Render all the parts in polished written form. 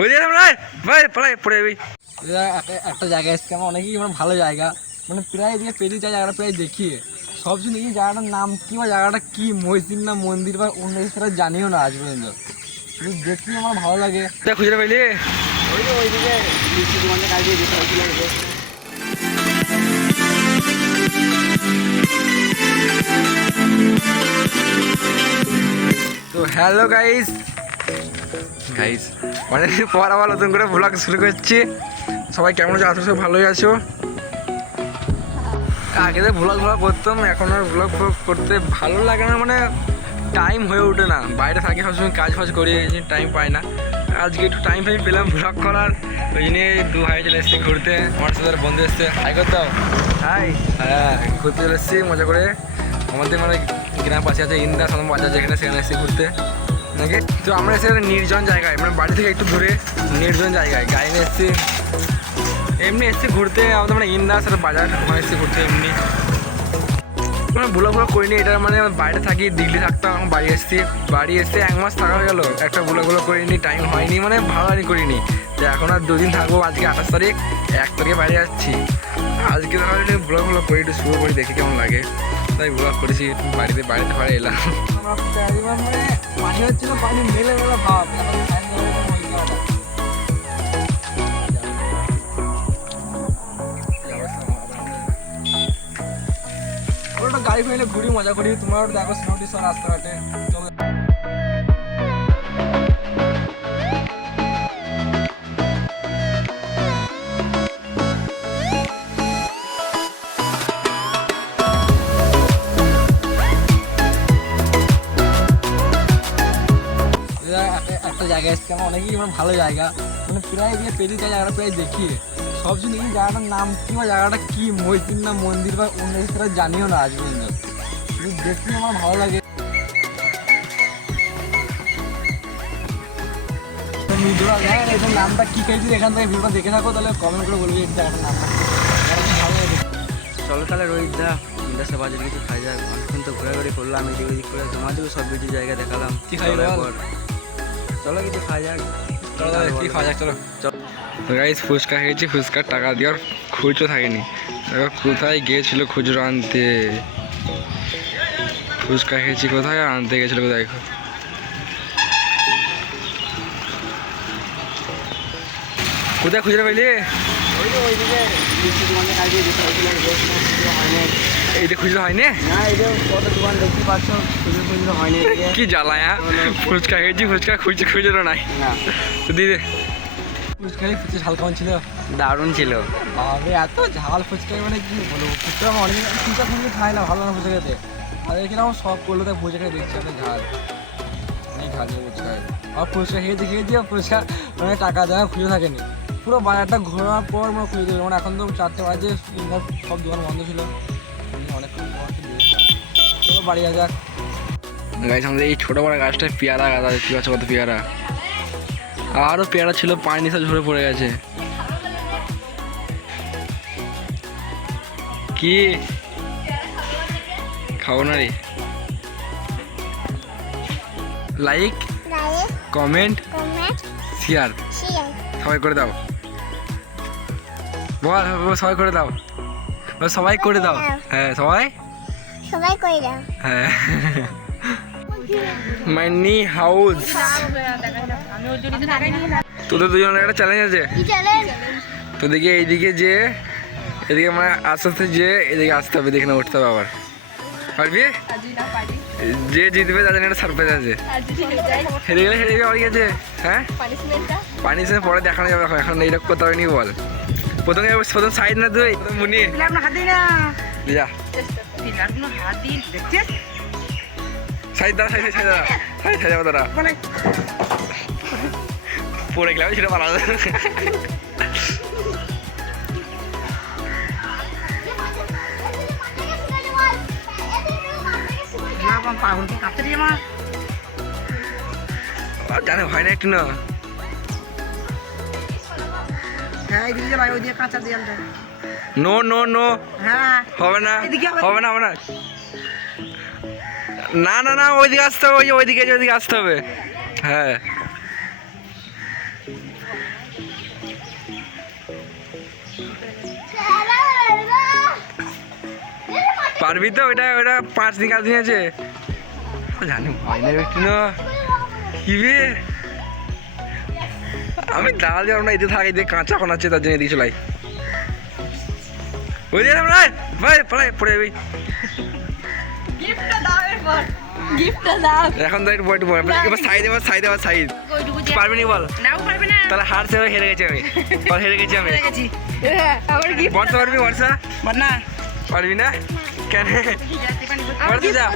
ওই যে ভাই পড়াই পড়ে যাবি। একটা জায়গা এসছে আমার অনেকই মানে ভালো জায়গা, মানে প্রায় এদিকে পেরিয়ে যায় জায়গাটা প্রায় দেখিয়ে সব শুনে এই জায়গাটার নাম কি বা জায়গাটা কি মসজিদ না মন্দির বা অন্য কিছু জানিও না আজ পর্যন্ত, শুধু দেখতে আমার ভালো লাগে। খুঁজে পাইলি ওই যে ওইদিকে দোকানটা কাজ দিয়ে যেতে হয়েছিল। তো হ্যালো গাইস অনেকদিন পর আবার নতুন করে ব্লগ শুরু করছি। সবাই কেমন আছো? আছো সব ভালোই আছো? আগে তো ব্লগ করতাম, এখন আর ব্লগ করতে ভালো লাগে না, মানে টাইম হয়ে ওঠে না। বাইরে থাকি সবসময় কাজ ফাজ করি, টাইম পাই না। আজকে একটু টাইম পেলাম ব্লগ করার, ওই জন্য দু ভাই চলে এসেছি ঘুরতে। আমার সাথে বন্ধু এসছে, হাই করতাম হাই। হ্যাঁ, ঘুরতে চলে এসেছি মজা করে। আমাদের মানে গ্রাম পাশে আছে ইন্দাস বাজার, যেখানে সেখানে এসেছি ঘুরতে নাকি। তো আমরা এসে নির্জন জায়গায়, মানে বাড়ি থেকে একটু দূরে নির্জন জায়গায় গাড়ি নিয়ে এসেছি, এমনি এসেছি ঘুরতে। আমাদের মানে ইন্দাস আর বাজার ওখানে এসেছি ঘুরতে এমনি, মানে ব্লগ করিনি। এটা মানে বাইরে থাকি, দিল্লি থাকতাম, এখন বাড়ি এসেছি। বাড়ি এসে 1 মাস থাকা হয়ে গেলো, একটা ব্লগ করিনি, টাইম হয়নি, মানে ভালো করিনি। যে এখন আর 2 দিন থাকবো, আজকে 28 তারিখ, 1 তারিখে বাড়ি যাচ্ছি। আজকে তাহলে ব্লগ করে একটু শুরু করি, দেখি কেমন লাগে। তাই ব্লগ করেছি, বাড়িতে এলাম। মানে পানি হচ্ছিল, পানি মেলে মেলে ভাব গাড়ি ফেলে ঘুরি মজা করি। তোমার দেখো স্নোটি সব রাস্তাঘাটে চলে। একটা জায়গা এসছে আমার অনেকই মানে ভালো জায়গা, মানে প্রায় এদিকে পেরিয়ে যায় জায়গাটা প্রায় দেখিয়ে সব শুনে এই জায়গাটার নাম কি বা জায়গাটা কি মসজিদ না মন্দির বা অন্য কিছু জানিও না আজ পর্যন্ত, শুধু দেখতে আমার ভালো লাগে। এদের নামটা কি খেয়েছি এখান থেকে ভিডিওটা দেখে থাকো, তাহলে কমেন্ট করে বলবি এই জায়গাটার নামটা ভালো লাগে। চলো তাহলে রোহিতদা ইন্দাসে বাজার কিছু খাই যাক। অনেকক্ষণ তো ঘোরাঘুরি করলাম এদিক ওদিক করে, তোমাদেরও সব কিছু জায়গা দেখালাম। কি খাই বল? চলো কিছু খাই যাক। কি খাওয়া যাক, চলো। গাইস ফুচকা খেয়েছি, ফুচকার টাকা দিয়ে আর খুচরো থাকেনি। দেখো কোথায় গিয়েছিল খুচরো আনতে, ফুচকা খেয়েছি কোথায়, আনতে গেছিলো কোথায়। কোথায় খুচরো পাইলি? ওই যে ওইদিকে দোকানটা কাজ দিয়ে যেতে হয়েছিল। এইটা খুচরো হয়নি? না এই যে কত দোকান দেখতে পাচ্ছ, খুচরো হয়নি। কি জ্বালায়া, ফুচকা খেয়েছি, ফুচকা খুচরো নাই। না তো দিদি ফুচকা ফুচকা ঝাল কেমন ছিল? দারুণ ছিল। বাবা এত ঝাল ফুচকা, মানে কি বলবো, ফুচকা আমার অনেক ফুচকা ফুচকা খাই না, ভালো না ফুচকা খেতে। আর এখানে আমার সব করলো তাই ফুচকা খেয়ে দেখছি একটা ঝাল, অনেক ঝাল ফুচকা। আর ফুচকা খেয়ে দিয়ে ফুচকা মানে টাকা দেওয়া খুঁজে থাকেনি। পুরো বাজারটা ঘোরার পর মানে খুঁজে দেবে, মানে এখন তো 4টে বাজে, সব দোকান বন্ধ ছিল। অনেকক্ষণ চলো বাড়ি যাক। গাছ আমাদের এই ছোটো বড় গাছটায় পেয়ারা গাছ আছে, কী আছে কত পেয়ারা, আরও পেয়ারা ছিল, পানি সব ঝরে পড়ে গেছে। কি খাবো না রে? লাইক কমেন্ট শেয়ার সবাই করে দাও, বল সবাই করে দাও, সবাই করে দাও। হ্যাঁ সবাই করে দাও। হ্যাঁ মাইনি হাউস। তোদের দুজনের একটা চ্যালেঞ্জ আছে। তোদেরকে এইদিকে যে এদিকে মানে আস্তে আস্তে যে এদিকে আসতে হবে, দেখে না উঠতে হবে। আবার পারবি? যে জিতবে তাদের একটা সারপ্রাইজ আছে। হেরে গেলে হেরে যাবে গেছে। হ্যাঁ পানিশমেন্ট পরে দেখানো যাবে, এখন এইরকম করতে হবে নি বল। প্রথমে সাইড না তুই মুনি যা সাইড দাঁড়া, সাইড যাবো দাঁড়া, পড়ে গেলাম সেটা ভালো। জানে হয় না একটু না। নো নো নো হবে না, হবে না, হবে না, না না না ওইদিকে আসতে হবে, ওইদিকে আসতে হবে। হ্যাঁ পারবি তো? ওটা 5 দিন কাজ নিয়েছে জানি হয় না একটু না কি বে আমি দাঁড়া যাবো না, এতে থাকি যে কাঁচা কোন আছে তার জন্য দিয়ে চলাই ওই যে আমরা ভাই পড়াই পড়ে যাবি এখন তো একটু বয়টু বয় এবার সাইড পারবি নি বল? তাহলে হারছে হেরে গেছি আমি বল হেরে গেছি আমি বর্ষা পারবি বর্ষা না পারবি না কেন বর্ষা যা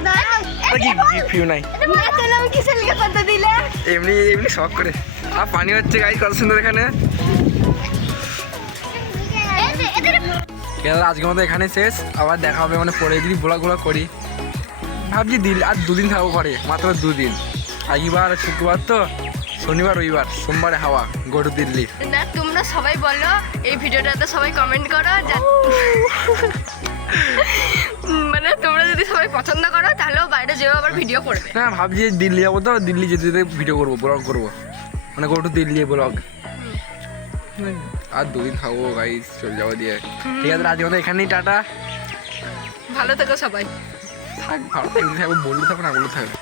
কি ফিউ নাই এমনি এমনি শখ করে আর পানি হচ্ছে গাই কত সুন্দর এখানে কেন আজকের মতো এখানে শেষ আবার দেখা হবে মানে পরে যদি ব্লগগুলো করি ভাবছি আর 2 দিন থাকবো ঘরে মাত্র 2 দিন আগিবার শুক্রবার তো শনিবার রবিবার সোমবারে হাওয়া গো টু দিল্লি না তোমরা সবাই বলো এই ভিডিওটাতে সবাই কমেন্ট করো মানে তোমরা যদি সবাই পছন্দ করো তাহলেও বাইরে যেও আবার ভিডিও করবে না ভাবছি দিল্লি যাবো তো দিল্লি যেতে যেতে ভিডিও করবো ব্লগ করবো মানে গো টু দিল্লি ব্লগ আর 2 দিন থাকবো গাইস চলে যাবো দিয়ে ঠিক আছে আজকে মতো এখানেই টাটা ভালো থেকো সবাই থাক ভালো থাকবে বললে থাকবে না বললে থাকবে